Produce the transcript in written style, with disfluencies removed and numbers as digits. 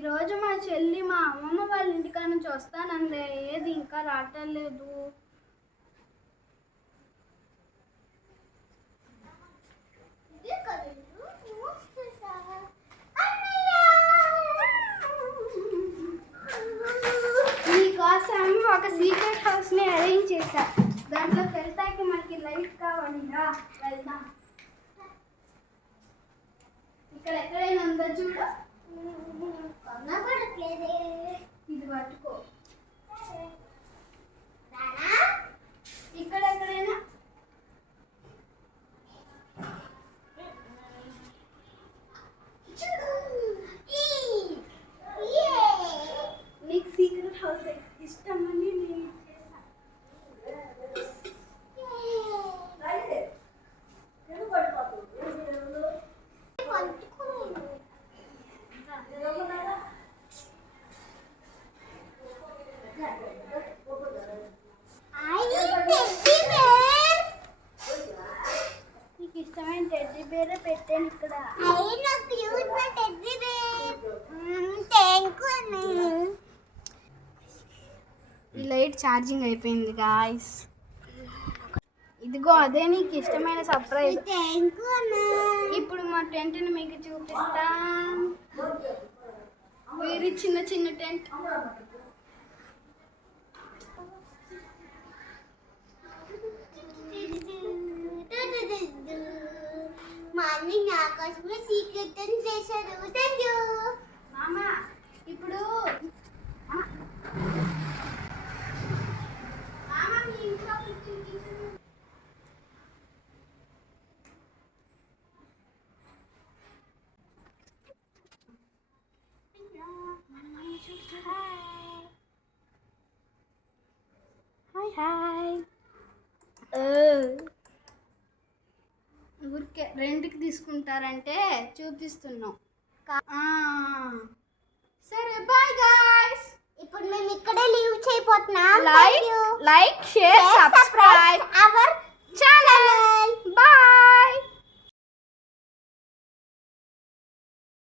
ఈరోజు మా చెల్లి మా అమ్మమ్మ వాళ్ళ ఇంటికాడ నుంచి వస్తానందే, ఏది ఇంకా రావట్లేదు. మీకోసం ఒక సీక్రెట్ హౌస్ని అరేంజ్ చేశా. దాంట్లోకి వెళ్తాకి మనకి లైట్ కావాలి. వెళ్దాం. ఇక్కడ ఎక్కడైనా ఉందో చూడు. ఇది పట్టుకో. ఇక్కడ ఎక్కడైనా నీకు సీక్రెట్ హౌస్ ఇష్టమని నేను నీకు ఇష్టమైన టెడ్డీ బేరే పెట్టాను ఇక్కడ. ఈ లైట్ ఛార్జింగ్ అయిపోయింది గాయ్స్. ఇదిగో అదే నీకు ఇష్టమైన సర్ప్రైజ్. ఇప్పుడు మా టెంట్ని మీకు చూపిస్తాం. వీరి చిన్న చిన్న టెంట్. మార్నింగ్ ఆకాశంలో సీక్రెట్ చేశాడు. థ్యాంక్ యూ మామా. ఇప్పుడు మామా మీ ఇంట్లో హాయ్ హాయ్. ఊరికే రెంట్కి తీసుకుంటారంటే చూపిస్తున్నాం. సరే బాయ్ గాయ్స్. ఇప్పుడు మేము ఇక్కడే లీవ్ చేయబోతున్నాం. Like share subscribe our